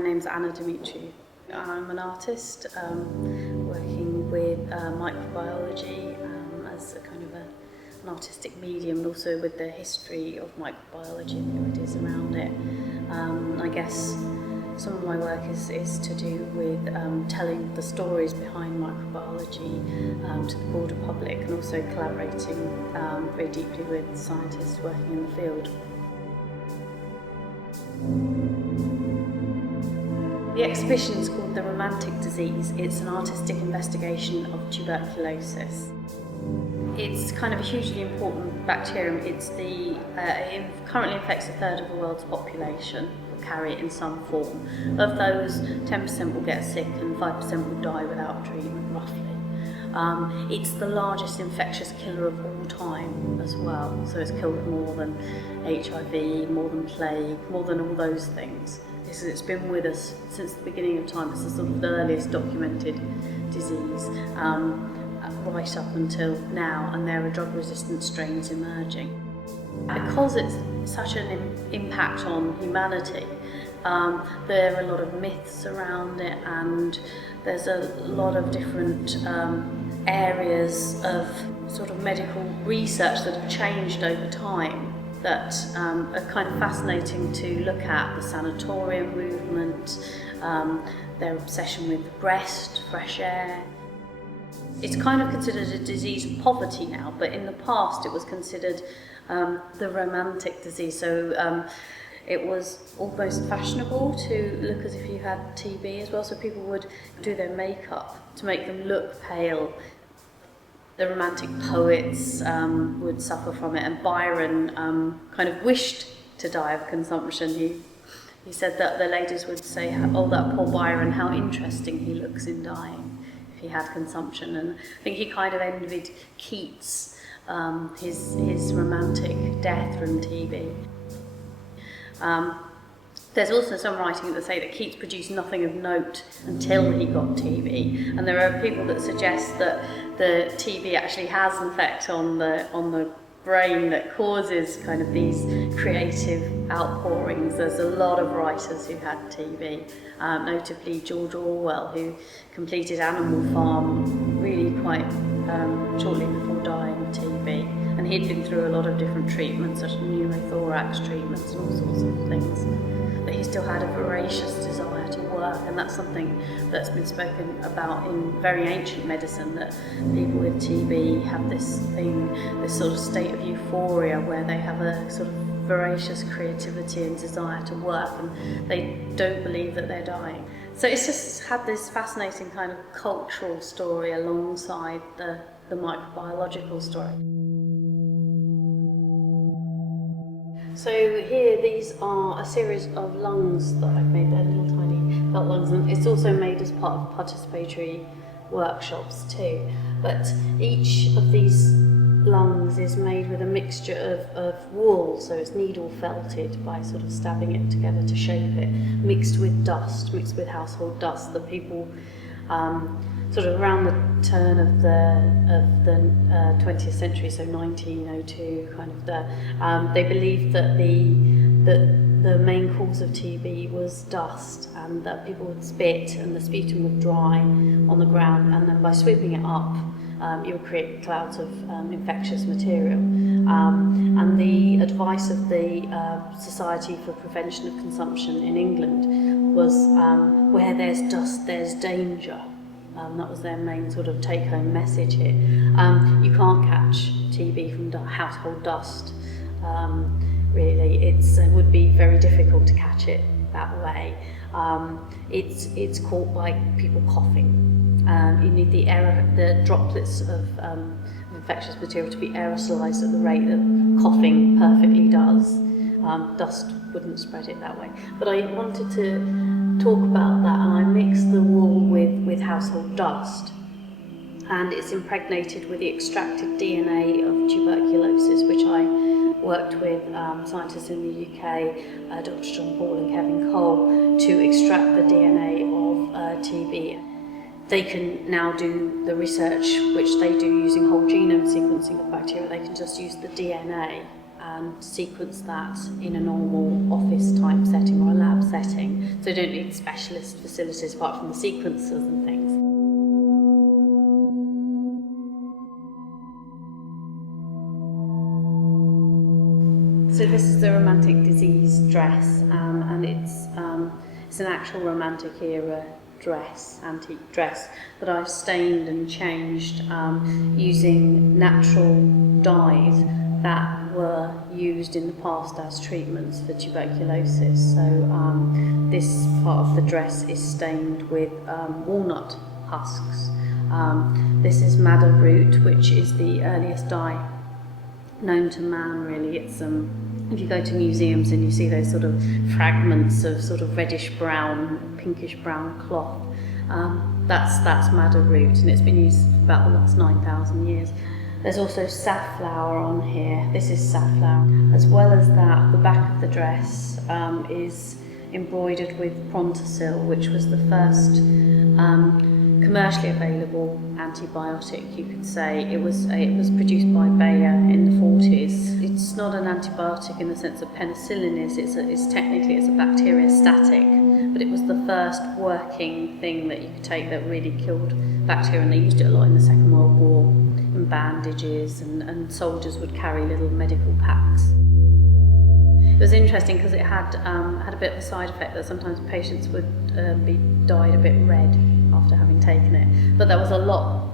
My name's Anna Dumitriu. I'm an artist working with microbiology as a kind of an artistic medium, and also with the history of microbiology and the ideas around it. I guess some of my work is to do with telling the stories behind microbiology to the broader public, and also collaborating very deeply with scientists working in the field. The exhibition is called The Romantic Disease. It's an artistic investigation of tuberculosis. It's kind of a hugely important bacterium. It currently affects a third of the world's population, or carry it in some form. Of those, 10% will get sick and 5% will die without treatment, roughly. It's the largest infectious killer of all time as well. So it's killed more than HIV, more than plague, more than all those things. It's been with us since the beginning of time. It's the sort of the earliest documented disease, right up until now, and there are drug-resistant strains emerging. Because it's such an impact on humanity, there are a lot of myths around it, and there's a lot of different areas of sort of medical research that have changed over time that are kind of fascinating to look at. The sanatorium movement, their obsession with the breast, fresh air. It's kind of considered a disease of poverty now, but in the past it was considered the romantic disease. So it was almost fashionable to look as if you had TB as well, so people would do their makeup to make them look pale. The romantic poets would suffer from it, and Byron kind of wished to die of consumption. He said that the ladies would say, "Oh, that poor Byron, how interesting he looks in dying," if he had consumption. And I think he kind of envied Keats, his romantic death from TB. There's also some writing that say that Keats produced nothing of note until he got TB, and there are people that suggest that the TB actually has an effect on the brain that causes kind of these creative outpourings. There's a lot of writers who had TB, notably George Orwell, who completed Animal Farm really quite shortly before dying of TB, and he'd been through a lot of different treatments, such as pneumothorax treatments and all sorts of things. But he still had a voracious desire to work, and that's something that's been spoken about in very ancient medicine, that people with TB have this sort of state of euphoria where they have a sort of voracious creativity and desire to work, and they don't believe that they're dying. So it's just had this fascinating kind of cultural story alongside the microbiological story. So here, these are a series of lungs that I've made. They're little tiny felt lungs, and it's also made as part of participatory workshops too. But each of these lungs is made with a mixture of wool, so it's needle felted by sort of stabbing it together to shape it, mixed with dust, mixed with household dust that people sort of around the turn of the 20th century, so 1902, kind of they believed that the main cause of TB was dust, and that people would spit and the sputum would dry on the ground, and then by sweeping it up you would create clouds of infectious material. And the advice of the Society for Prevention of Consumption in England was where there's dust, there's danger. That was their main sort of take-home message here. You can't catch TB from household dust. Really, it would be very difficult to catch it that way. It's caught by people coughing. You need the droplets of infectious material to be aerosolized at the rate that coughing perfectly does. Dust wouldn't spread it that way. But I wanted to talk about that, and I mixed the wool with household dust, and it's impregnated with the extracted DNA of tuberculosis, which I worked with scientists in the UK, Dr. John Ball and Kevin Cole, to extract the DNA of TB. They can now do the research which they do using whole genome sequencing of bacteria. They can just use the DNA and sequence that in a normal office type setting or a lab setting. So you don't need specialist facilities apart from the sequencers and things. So this is the romantic disease dress, and it's an actual romantic era dress, antique dress, that I've stained and changed using natural dyes that were used in the past as treatments for tuberculosis. So this part of the dress is stained with walnut husks. This is madder root, which is the earliest dye known to man, really. It's if you go to museums and you see those sort of fragments of sort of reddish brown, pinkish brown cloth, that's madder root, and it's been used for about the last 9,000 years. There's also safflower on here. This is safflower. As well as that, the back of the dress is embroidered with prontosil, which was the first commercially available antibiotic, you could say. It was produced by Bayer in the 40s. It's not an antibiotic in the sense that penicillin is. It's technically a bacteriostatic, but it was the first working thing that you could take that really killed bacteria, and they used it a lot in the Second World War, in bandages, and soldiers would carry little medical packs. It was interesting because it had a bit of a side effect that sometimes patients would be dyed a bit red after having taken it, but that was a lot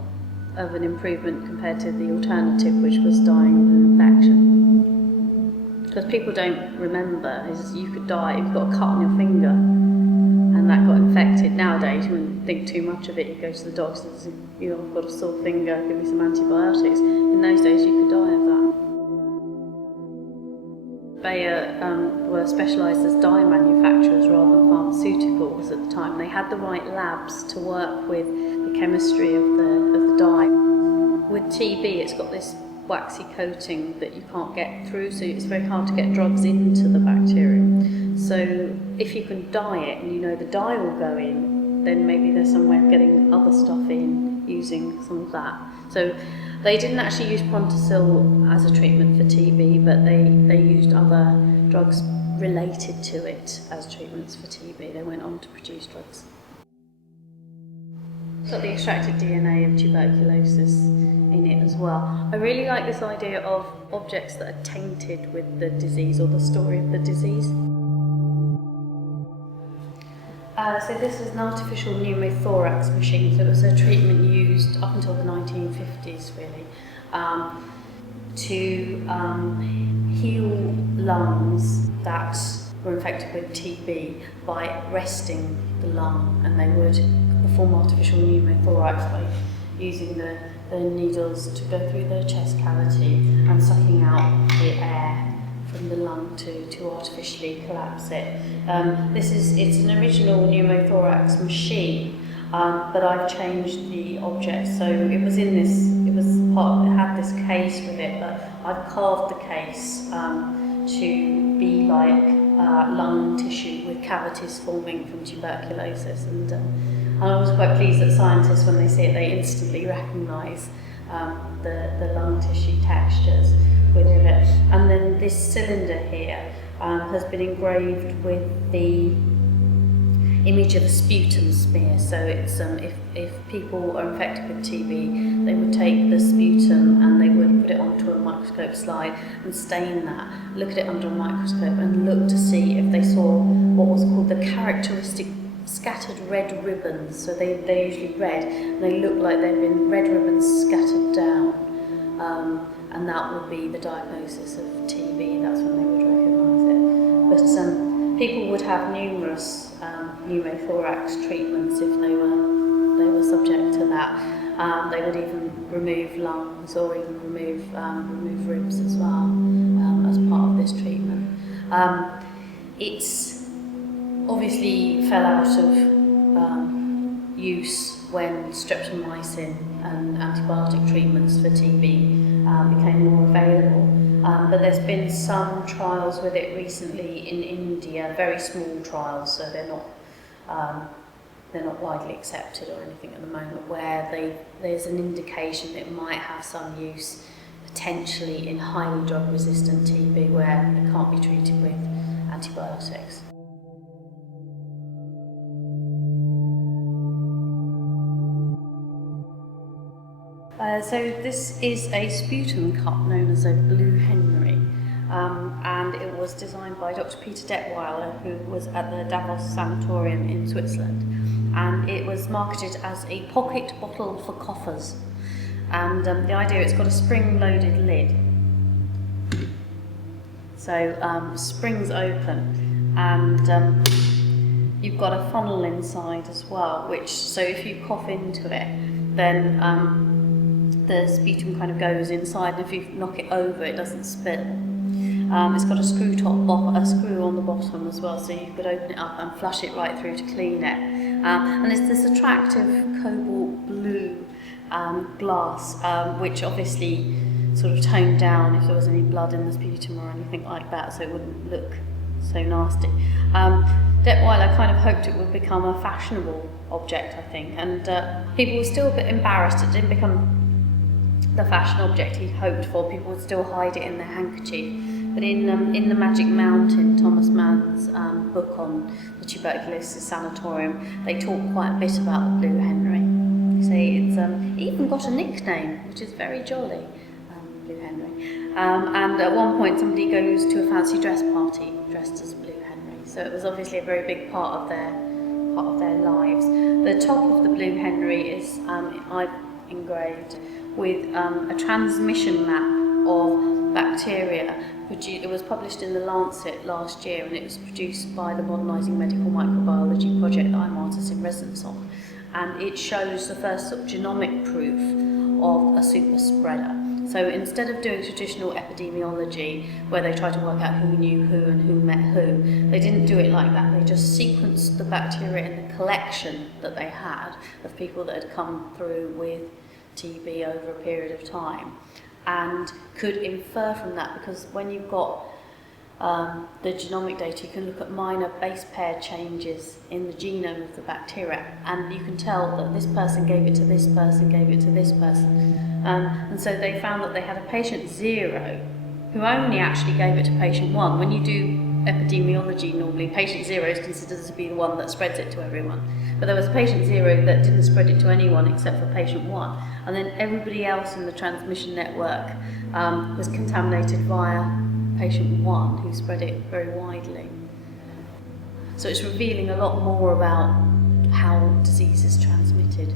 of an improvement compared to the alternative, which was dying of an infection. Because people don't remember, is you could die if you've got a cut on your finger and that got infected. Nowadays you wouldn't think too much of it. You go to the doctor and say, I've got a sore finger, give me some antibiotics. In those days you could die of that. Bayer were specialised as dye manufacturers rather than pharmaceuticals at the time. They had the right labs to work with the chemistry of the dye. With TB, it's got this waxy coating that you can't get through, so it's very hard to get drugs into the bacterium. So if you can dye it and you know the dye will go in, then maybe there's some way of getting other stuff in using some of that. So they didn't actually use prontosil as a treatment for TB, but they used other drugs related to it as treatments for TB. They went on to produce drugs. It's got the extracted DNA of tuberculosis in it as well. I really like this idea of objects that are tainted with the disease or the story of the disease. So this is an artificial pneumothorax machine. So it was a treatment used up until the 1950s, really, to heal lungs that were infected with TB by resting the lung, and they would perform artificial pneumothorax by using the needles to go through the chest cavity and sucking out the air from the lung to artificially collapse it. It's an original pneumothorax machine, but I've changed the object. So it had this case with it, but I've carved the case to be like lung tissue with cavities forming from tuberculosis. And I was quite pleased that scientists, when they see it, they instantly recognise the lung tissue textures within it. And then this cylinder here has been engraved with the image of a sputum smear. So it's if people are infected with TB, they would take the sputum and they would put it onto a microscope slide and stain that, look at it under a microscope and look to see if they saw what was called the characteristic scattered red ribbons. So they're usually red, and they look like they've been red ribbons scattered down. And that would be the diagnosis of TB. That's when they would recognise it. But people would have numerous pneumothorax treatments if they were subject to that. They would even remove lungs or even remove ribs as well as part of this treatment. It's obviously fell out of use when streptomycin and antibiotic treatments for TB became more available. But there's been some trials with it recently in India, very small trials, so they're not widely accepted or anything at the moment, where there's an indication that it might have some use, potentially in highly drug-resistant TB where it can't be treated with antibiotics. So this is a sputum cup known as a Blue Henry, and it was designed by Dr. Peter Detweiler, who was at the Davos Sanatorium in Switzerland, and it was marketed as a pocket bottle for coughers. And the idea, it's got a spring-loaded lid, so springs open, and you've got a funnel inside as well, which, so if you cough into it, then the sputum kind of goes inside, and if you knock it over, it doesn't spill. It's got a screw on the bottom as well, so you could open it up and flush it right through to clean it. And it's this attractive cobalt blue glass, which obviously sort of toned down if there was any blood in the sputum or anything like that, so it wouldn't look so nasty. Detweiler kind of hoped it would become a fashionable object, I think, and people were still a bit embarrassed. It didn't become the fashion object he hoped for. People would still hide it in their handkerchief. But in The Magic Mountain, Thomas Mann's book on the tuberculosis sanatorium, they talk quite a bit about the Blue Henry. They say it's even got a nickname, which is very jolly, Blue Henry. And at one point somebody goes to a fancy dress party dressed as Blue Henry. So it was obviously a very big part of their lives. The top of the Blue Henry is I've engraved with a transmission map of bacteria. It was published in the Lancet last year, and it was produced by the Modernising Medical Microbiology project that I'm artist in residence on. And it shows the first sort of genomic proof of a super spreader. So instead of doing traditional epidemiology, where they try to work out who knew who and who met who, they didn't do it like that. They just sequenced the bacteria in the collection that they had of people that had come through with TB over a period of time, and could infer from that, because when you've got the genomic data, you can look at minor base pair changes in the genome of the bacteria, and you can tell that this person gave it to this person, gave it to this person. And so they found that they had a patient 0 who only actually gave it to patient 1. When you do epidemiology, normally patient 0 is considered to be the one that spreads it to everyone. But there was a patient 0 that didn't spread it to anyone except for patient 1. And then everybody else in the transmission network was contaminated via patient 1, who spread it very widely. So it's revealing a lot more about how disease is transmitted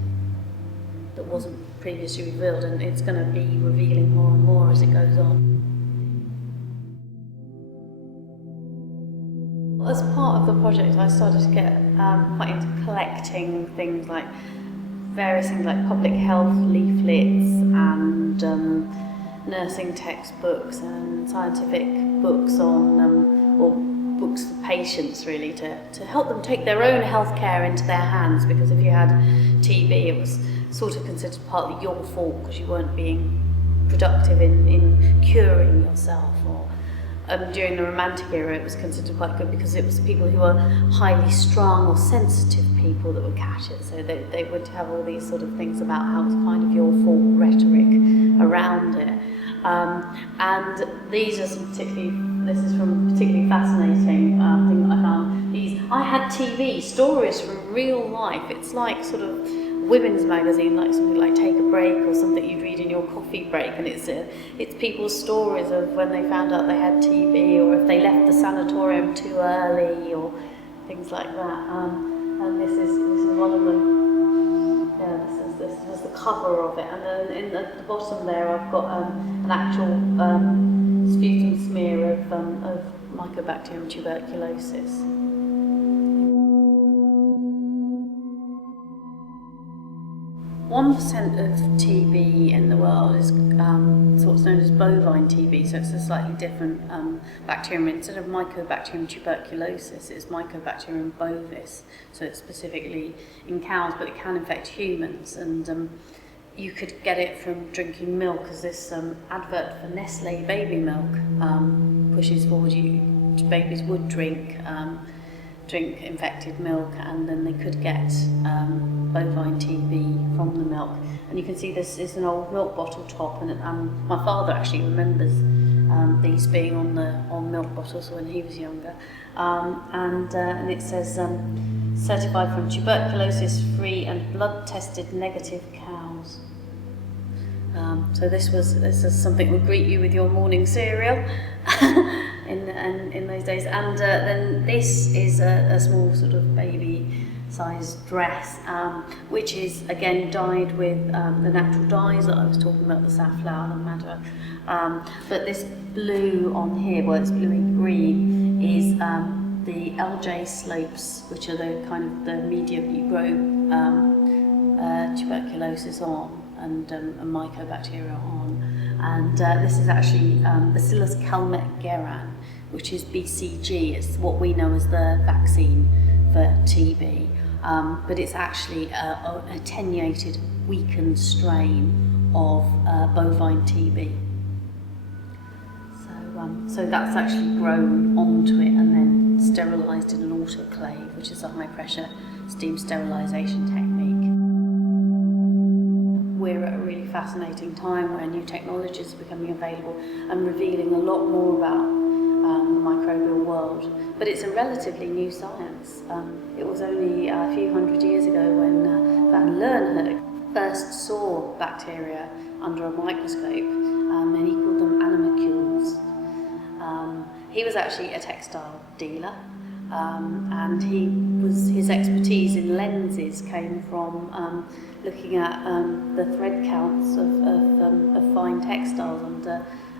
that wasn't previously revealed, and it's going to be revealing more and more as it goes on. As part of the project, I started to get quite into collecting things like various things like public health leaflets and nursing textbooks and scientific books on, or books for patients really, to help them take their own healthcare into their hands, because if you had TB it was sort of considered partly your fault because you weren't being productive in curing yourself. Or during the Romantic era it was considered quite good because it was people who were highly strung or sensitive people that would catch it, so they would have all these sort of things about how it was kind of your fault rhetoric around it. And these are some this is from a particularly fascinating thing that I found. I had TV, stories from real life. It's like sort of women's magazine, like something like Take a Break or something you'd read in your coffee break, and it's people's stories of when they found out they had TB, or if they left the sanatorium too early, or things like that. And this is one of them. Yeah, this was the cover of it, and then in the bottom there I've got an actual sputum smear of Mycobacterium tuberculosis. 1% of TB in the world is what's known as bovine TB, so it's a slightly different bacterium. Instead of Mycobacterium tuberculosis, it's Mycobacterium bovis, so it's specifically in cows, but it can infect humans. And you could get it from drinking milk, as this advert for Nestle baby milk pushes forward. Babies would drink drink infected milk, and then they could get bovine TB from the milk. And you can see this is an old milk bottle top, and my father actually remembers these being on milk bottles when he was younger. And it says, certified from tuberculosis-free and blood-tested negative cows. So this is something that would greet you with your morning cereal in those days. And then this is a small sort of baby-sized dress, which is again dyed with the natural dyes that I was talking about, the safflower, the madder. But this blue on here, well, it's blue and green, is the LJ slopes, which are the kind of the media that you grow tuberculosis on, and mycobacteria on. And this is actually Bacillus calmette-guerin, which is BCG. It's what we know as the vaccine for TB, but it's actually an attenuated, weakened strain of bovine TB. So that's actually grown onto it and then sterilised in an autoclave, which is a high-pressure steam sterilisation technique. We're at a really fascinating time where new technologies are becoming available and revealing a lot more about the microbial world. But it's a relatively new science. It was only a few hundred years ago when Van Leeuwenhoek first saw bacteria under a microscope, and he called them animalcules. He was actually a textile dealer, and his expertise in lenses came from looking at the thread counts of fine textiles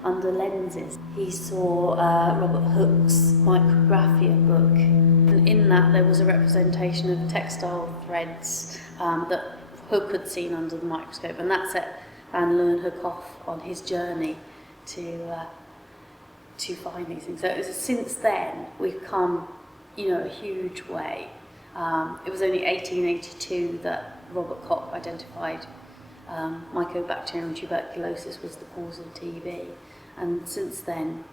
under lenses. He saw Robert Hooke's Micrographia book, and in that there was a representation of textile threads that Hooke had seen under the microscope, and that set Van Leeuwenhoek off on his journey to find these things. So since then we've come, a huge way. It was only 1882 that Robert Koch identified Mycobacterium tuberculosis was the cause of TB, and since then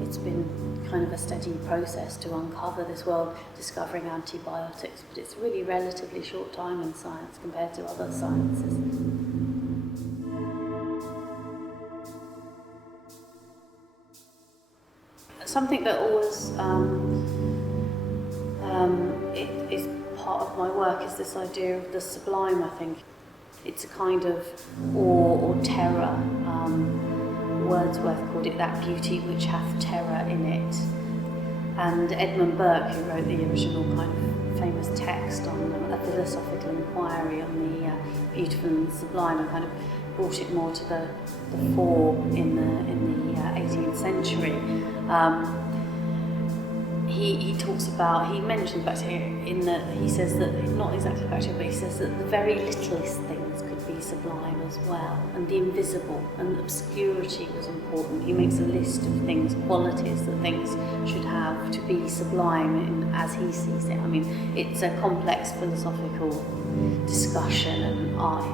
it's been kind of a steady process to uncover this world, discovering antibiotics, but it's really relatively short time in science compared to other sciences. Something that always it is part of my work is this idea of the sublime. I think it's a kind of awe or terror. Wordsworth called it that beauty which hath terror in it. And Edmund Burke, who wrote the original kind of famous text on a philosophical inquiry on the beautiful and sublime, and kind of brought it more to the fore in the 18th century. He mentions bacteria in that he says that, not exactly bacteria, but he says that the very littlest things could be sublime as well, and the invisible and obscurity was important. He makes a list of things, qualities that things should have to be sublime as he sees it. I mean, it's a complex philosophical discussion, and art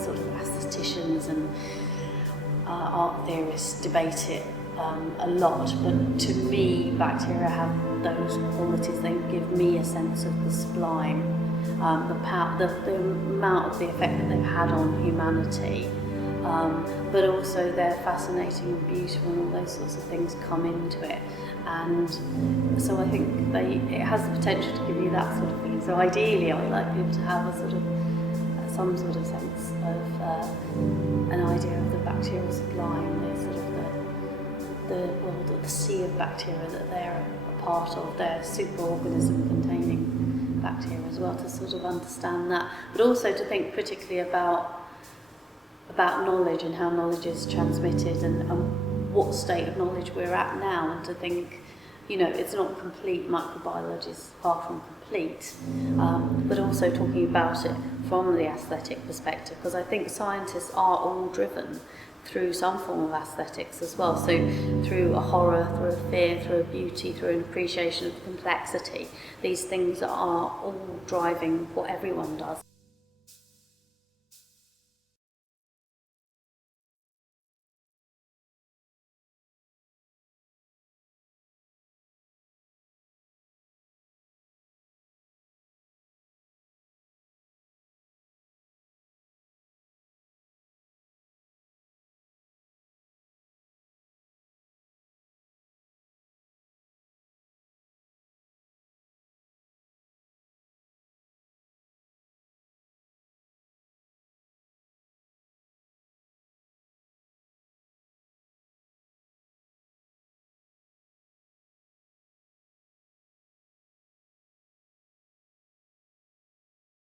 sort of aestheticians and art theorists debate it a lot, but to me bacteria have those qualities. They give me a sense of the sublime, the amount of the effect that they've had on humanity, but also they're fascinating and beautiful, and all those sorts of things come into it. And so I think it has the potential to give you that sort of thing. So ideally I would like people to have some sort of sense of an idea of the bacterial sublime, the world, the sea of bacteria that they're a part of, their superorganism containing bacteria as well, to sort of understand that, but also to think critically about knowledge and how knowledge is transmitted, and what state of knowledge we're at now, and to think, it's not complete. Microbiology is far from complete, but also talking about it from the aesthetic perspective, because I think scientists are all driven through some form of aesthetics as well. So through a horror, through a fear, through a beauty, through an appreciation of complexity. These things are all driving what everyone does.